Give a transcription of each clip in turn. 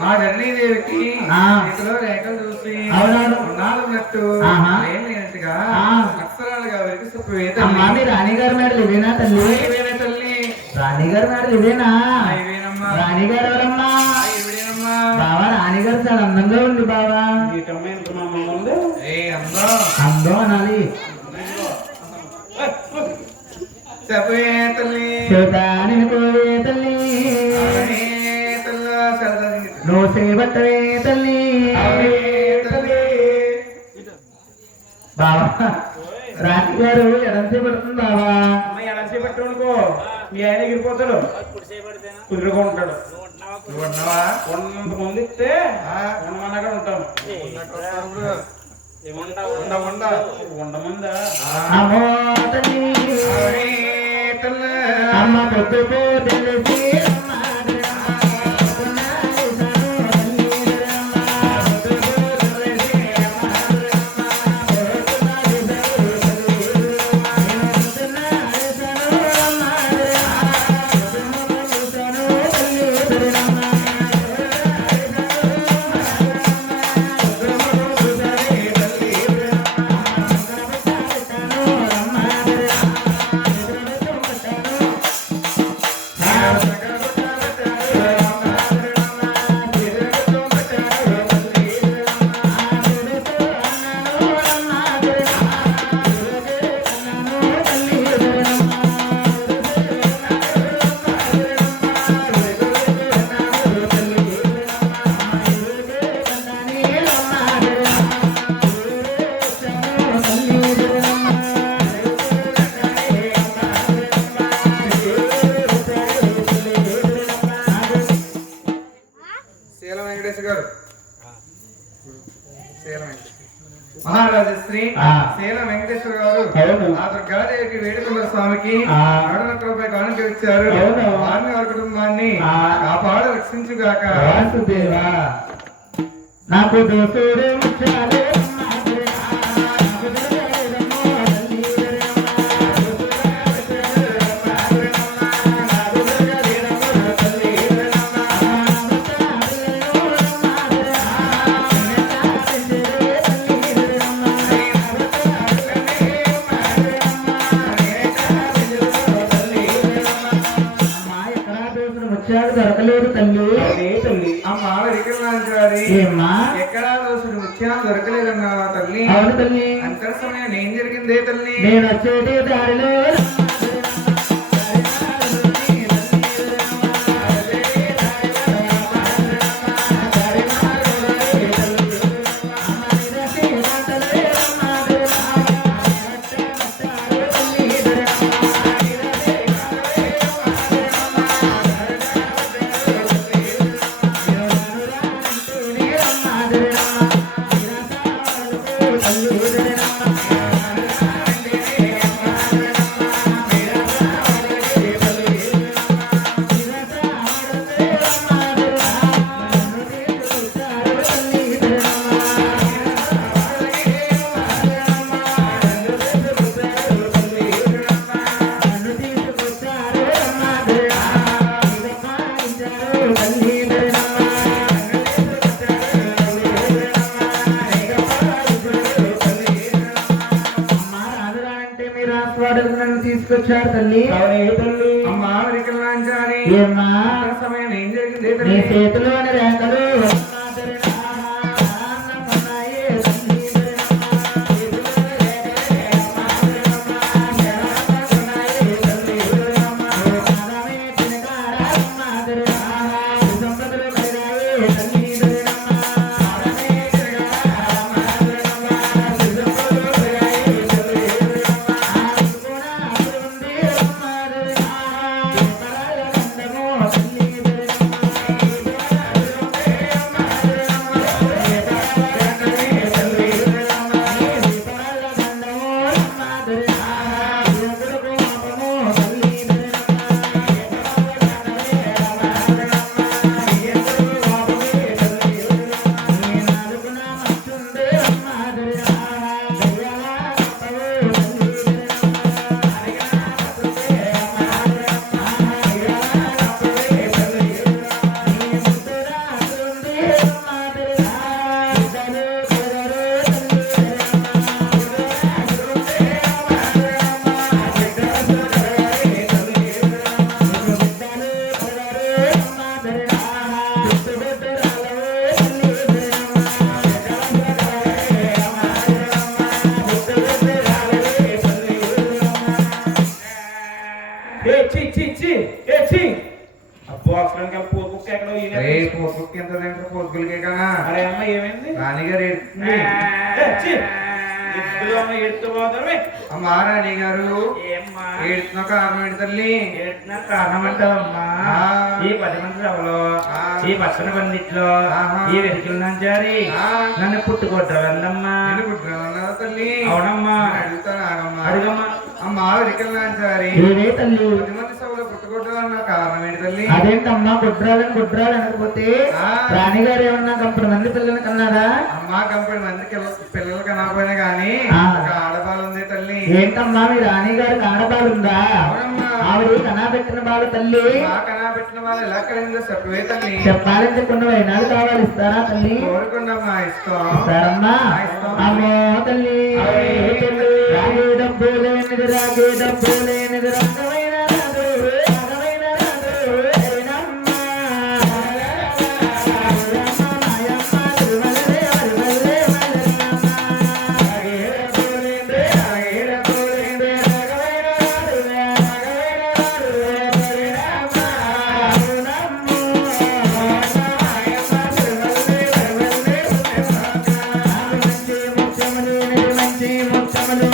మా ధరణీదేవికి ఇందులో రేఖలు చూసి ఉన్నాళ్ళన్నట్టు ఏం లేనట్టుగా అక్షరాలుగా వెలికి మామి రాణిగారి మేడలు ఇవేనా తల్లి? ఇవేనా తల్లి? రాణిగారి మేడలు ఇవేనా? ఇవేనమ్మా. రాణిగారు ఎవరమ్మా? ఇవిడేనమ్మా. బావా రాణిగారు చాలా అందంగా ఉంది బావా. అందం అనాలి. చెప్పే తల్లి చేతాని పోవే తల్లి, నువ్వు చేపట్టవే తల్లి. బావా రాణి గారు ఎడంసే పడుతుంది బావా. ఎడంసే పట్టుకో మీ ఆయన ఎగిరిపోతాడు, కుదురుగా ఉంటాడు. నువ్వు ఉన్నావా? కొంతమంది ఇస్తే ఉండమన్నగా ఉంటాను. ఉండమందా అమ్మ పొద్దు తెలిసి మహారాజశ్రీ శీల వెంకటేశ్వర గారు ఆ దుర్గాదేవికి వేడుకొండ స్వామికి 600 రూపాయలు కానుక ఇచ్చారు. వారిని వారి కుటుంబాన్ని కాపాడ రక్షించుగాక. నాకు దోసుడే ముచ్చాలే దొరకలేదు తల్లి. తల్లి అమ్మా వెరికలాంచారి ఎక్కడా దోసుడు ముత్యాలు దొరకలేదన్నావా తల్లి? అవును తల్లి. అంతర సమయం ఏం జరిగిందే తల్లి? నేను వచ్చేటి దారిలో తీసుకొచ్చారు తల్లి. తల్లి అమ్మా వెరికలాంచారి సమయం ఏం జరిగింది? నీ చేతిలోని రేఖలు ఎంత తింటారు పొద్దులకే కదా అరే అమ్మ ఏమైంది రాణిగారు ఏడుస్తుంది. ఎడుతుపోతావే అమ్మా రాణిగారు ఏమ్మా ఏడుతున్న కారణం ఏంటి తల్లి? ఏడుతున్నా కారణం అంటావమ్మా ఆ. ఈ 10 మంది సభలో ఆ. ఈ పచ్చని బండిట్లో ఆహా. ఈ వెతికిల నంచారి ఆ. నన్ను పుట్టుకొట్టవల్లమ్మా నేను పుట్టినన్నావు తల్లి. అవునమ్మా నేను అడుగుతాను ఆగమ్మా. అడుగమ్మా అమ్మా వెరికల్లాంచారి ఏదే తల్లి 10 మంది సభలో పుట్టుకోవడం కారణం ఏంటి తల్లి? అదేంటమ్మా గుడ్రాలు అనకపోతే ఆ. రాణిగారు ఏమన్నా కంపటి మంది పిల్లలు కన్నారా అమ్మా కంపెనీ మందికి పిల్లలు కనకపోయినా గానీ ఆ. ఒక ఆడబాలు ఉంది తల్లి. ఏంటమ్మా మీ రాణిగారికి ఆడబాలుందా అవునమ్మా. ఆవిడ కనా పెట్టిన బాలు తల్లి మా కన్నా పెట్టిన వాళ్ళు ఎలా కలిగిందో చెప్పవే తల్లి. చెప్పాలంటే కొన్ని వైనాలు కావాలి ఇస్తారా తల్లి కోరుకుండమ్మా ఇస్తాం. ఇస్తారమ్మా అమ్మో తల్లి రాగే డబ్బు లేనిది రాగమైన రాదు, రాగమైన రాదు, రేనమ్మా. మాయమ్మ తిరుమలే వరిమల్లే మల్లెలమ్మ. రాగే డబ్బు లేనిది, రాగే డబ్బు లేనిది, రాగమైన రాదు, రాగమైన రాదు, రేనమ్మా. అవునమ్మో. మాయమ్మ తిరుమలే వరిమల్లే మల్లెలమ్మ. మంచి ముత్యములు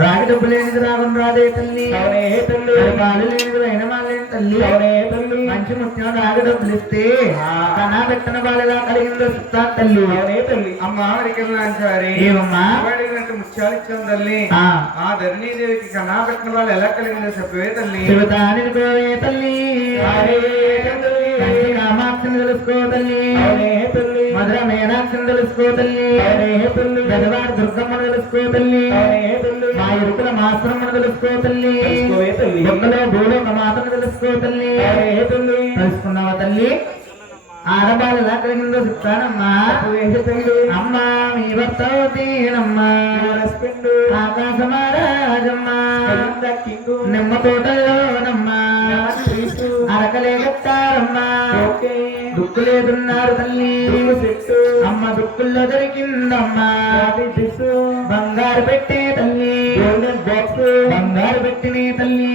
రాగి డబ్బు లేనిది రాగం రాదే తల్లి పాలు లేనిది అయిన వాళ్ళేని తల్లి మంచి ముత్యం రాగి డబ్బులు ఇస్తే కనా పెట్టిన వాళ్ళలా కలిగిందో చెప్తా తల్లి అమ్మా వెరికల్లాంచారి ఏమమ్మా అడిగినట్టు ముత్యాలు ఇచ్చాం తల్లి. ఆ ఆ ధరణీదేవికి కన్నా పెట్టిన వాళ్ళు ఎలా కలిగిందో చెప్పవే తల్లి. శివతాని కోవే తల్లి కంచి కామాక్షిని తెలుసుకో తల్లి మధుర మీనాక్షిని తెలుసుకో తల్లి గదవాడ దుర్గమ్మను తెలుసుకో తల్లి మా ఇరుకుల మాస్త్రమ్మను తెలుసుకో తల్లి బొమ్మలో భూలోక మాతను తెలుసుకో తల్లి తెలుసుకున్నావా తల్లి ఆడబాలు ఎలా కలిగిందో చెప్తానమ్మా అమ్మా మీ భర్తవతీనమ్మా ఆకాశమారాజమ్మా నిమ్మ తోటలోనమ్మా అరకలే కట్టారమ్మా దుక్కులేదున్నారు తల్లి అమ్మ దుక్కుల్లో దొరికిందమ్మా బంగారు పెట్టే తల్లి బంగారు పెట్టినే తల్లి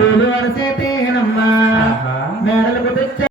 పూలు వరసేతేనమ్మా మేడలు